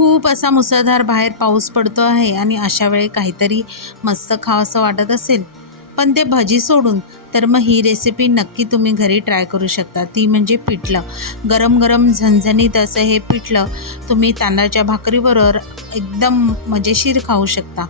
खूप असा मुसळधार बाहेर पाऊस पडतो आहे आणि अशा वेळी काहीतरी मस्त खावंसं वाटत असेल. पण ते भजी सोडून तर मग ही रेसिपी नक्की तुम्ही घरी ट्राय करू शकता. ती म्हणजे पिठलं. गरम गरम झणझणीत असं हे पिठलं तुम्ही तांदळाच्या भाकरीबरोबर एकदम मजेशीर खाऊ शकता.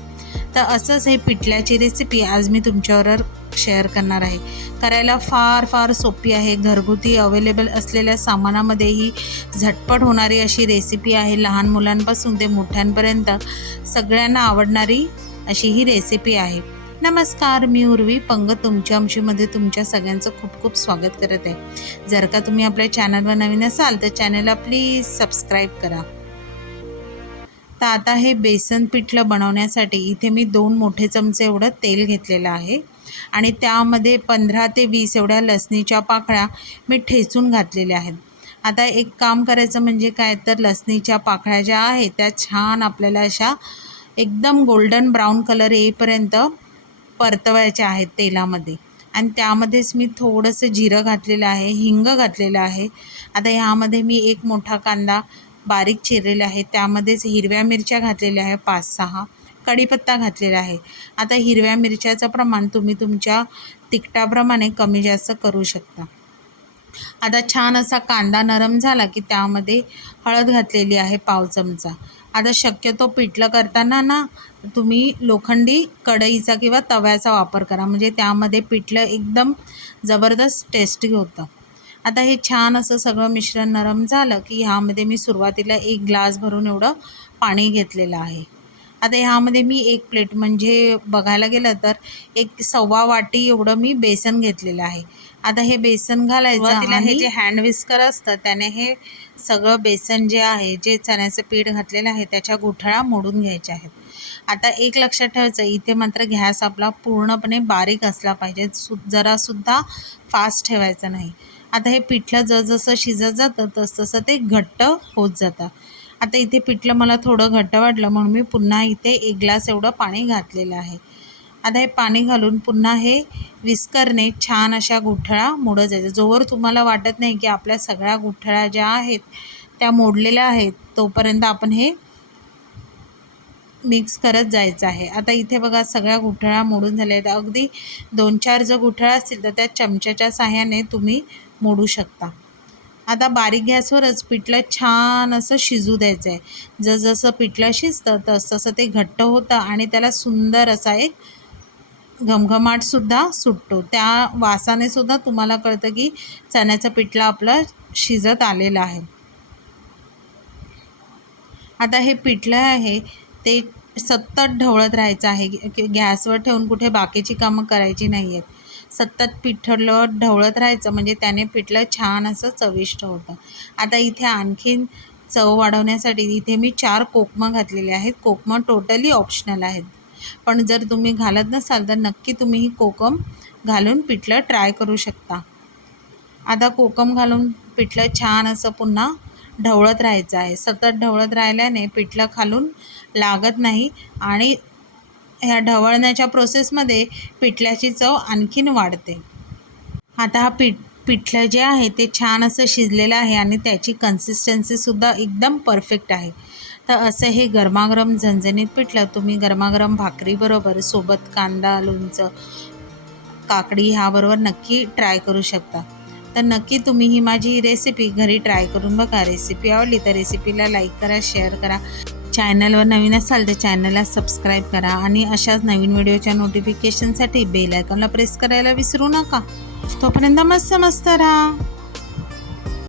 तर असंच हे पिठल्याची रेसिपी आज मी तुमच्याबरोबर शेअर करणार आहे. करायला फार फार सोपी आहे. घरगुती अवेलेबल असलेल्या सामानामध्येही झटपट होणारी अशी रेसिपी आहे. लहान मुलांपासून ते मोठ्यांपर्यंत सगळ्यांना आवडणारी अशी ही रेसिपी आहे. नमस्कार मी उर्वी पंग तुमच्या अंशीमध्ये तुमच्या सगळ्यांचं खूप खूप स्वागत करत आहे. जर का तुम्ही आपल्या चॅनलवर नवीन असाल तर चॅनलला प्लीज सबस्क्राईब करा. तर आता हे बेसन पिठलं बनवण्यासाठी इथे मी दोन मोठे चमचे एवढं तेल घेतलेलं आहे. आणि त्यामध्ये पंधरा ते वीस एवढ्या लसणीच्या पाकळ्या मी ठेचून घातलेल्या आहेत. आता एक काम करायचं म्हणजे काय? तर लसणीच्या पाकळ्या ज्या आहेत त्या छान आपल्याला अशा एकदम गोल्डन ब्राऊन कलर येईपर्यंत परतवायच्या आहेत तेलामध्ये. आणि त्यामध्येच मी थोडंसं जिरं घातलेलं आहे हिंग घातलेलं आहे. आता ह्यामध्ये मी एक मोठा कांदा बारीक चिरलेला आहे. त्यामध्येच हिरव्या मिरच्या घातलेल्या आहे पाच सहा. कढीपत्ता घातलेला आहे. आता हिरव्या मिरच्याचं प्रमाण तुम्ही तुमच्या तिखटाप्रमाणे कमी जास्त करू शकता. आता छान असा कांदा नरम झाला की त्यामध्ये हळद घातलेली आहे पाव चमचा. आता शक्यतो पिठलं करताना ना तुम्ही लोखंडी कढईचा किंवा तव्याचा वापर करा. म्हणजे त्यामध्ये पिठलं एकदम जबरदस्त टेस्टी होतं. आता हे छान असं सगळं मिश्रण नरम झालं की ह्यामध्ये मी सुरुवातीला एक ग्लास भरून एवढं पाणी घेतलेलं आहे. आता ह्यामध्ये मी एक प्लेट म्हणजे बघायला गेलं तर एक सव्वा वाटी एवढं मी बेसन घेतलेलं आहे. आता हे बेसन घालायचं हे जे हँड विस्कर असतं त्याने हे सगळं बेसन जे आहे जे चण्याचं पीठ घातलेलं आहे त्याच्या गुठळा मोडून घ्यायच्या आहेत. आता एक लक्षात ठेवायचं इथे मात्र गॅस आपला पूर्णपणे बारीक असला पाहिजे. सु जरासुद्धा फास्ट ठेवायचा नाही. आता हे पिठलं जसजसं शिजत जातं तसतसं ते घट्ट होत जातं. आता इथे पिठलं मला थोडं घट्ट वाटलं म्हणून मी पुन्हा इथे एक ग्लास एवढं पाणी घातलेलं आहे. आता हे पाणी घालून पुन्हा हे विस्करने छान अशा गुठळा मोडत जायचं. जोवर तुम्हाला वाटत नाही की आपल्या सगळ्या गुठळ्या ज्या आहेत त्या मोडलेल्या आहेत तोपर्यंत आपण हे मिक्स करत जायचं आहे. आता इथे बघा सगळ्या गुठळ्या मोडून झाल्या आहेत. अगदी दोन चार जर गुठळ्या असतील तर त्या चमच्याच्या साह्याने तुम्ही मोडू शकता. आता बारीक गॅसवरच पिठलं छान असं शिजू द्यायचं आहे जसजसं पिठलं शिजतं तसतसं ते घट्ट होतं आणि त्याला सुंदर असा एक घमघमाटसुद्धा सुटतो. त्या वासाने सुद्धा तुम्हाला कळतं की चण्याचं पिठलं आपलं शिजत आलेलं आहे. आता हे पिठलं आहे ते सतत ढवळत राहायचं आहे. गॅसवर ठेवून कुठे बाकीची कामं करायची नाही आहेत सतत पिठलं ढवळत राहायचं. म्हणजे त्याने पिठलं छान असं चविष्ट होतं. आता इथे आणखीन चव वाढवण्यासाठी इथे मी चार कोकमं घातलेले आहेत. कोकमं टोटली ऑप्शनल आहेत. पण जर तुम्ही घालत नसाल तर नक्की तुम्ही ही कोकम घालून पिठलं ट्राय करू शकता. आता कोकम घालून पिठलं छान असं पुन्हा ढवळत राहायचं आहे. सतत ढवळत राहिल्याने पिठलं खालून लागत नाही आणि ह्या ढवळण्याच्या प्रोसेसमध्ये पिठल्याची चव आणखीन वाढते. आता हा पीठ पिठलं जे आहे ते छान असं शिजलेलं आहे आणि त्याची कन्सिस्टन्सीसुद्धा एकदम परफेक्ट आहे. तर असं हे गरमागरम झणझणीत पिठलं तुम्ही गरमागरम भाकरीबरोबर सोबत कांदा लोणचं काकडी ह्याबरोबर नक्की ट्राय करू शकता. तर नक्की तुम्ही ही माझी रेसिपी घरी ट्राय करून बघा. रेसिपी आवडली तर रेसिपीला लाईक करा शेअर करा. चॅनलवर नवीन असाल तर चॅनलला सबस्क्राईब करा आणि अशाच नवीन व्हिडिओच्या नोटिफिकेशनसाठी बेल आयकॉनला प्रेस करायला विसरू नका. तोपर्यंत मस्त मस्त राहा.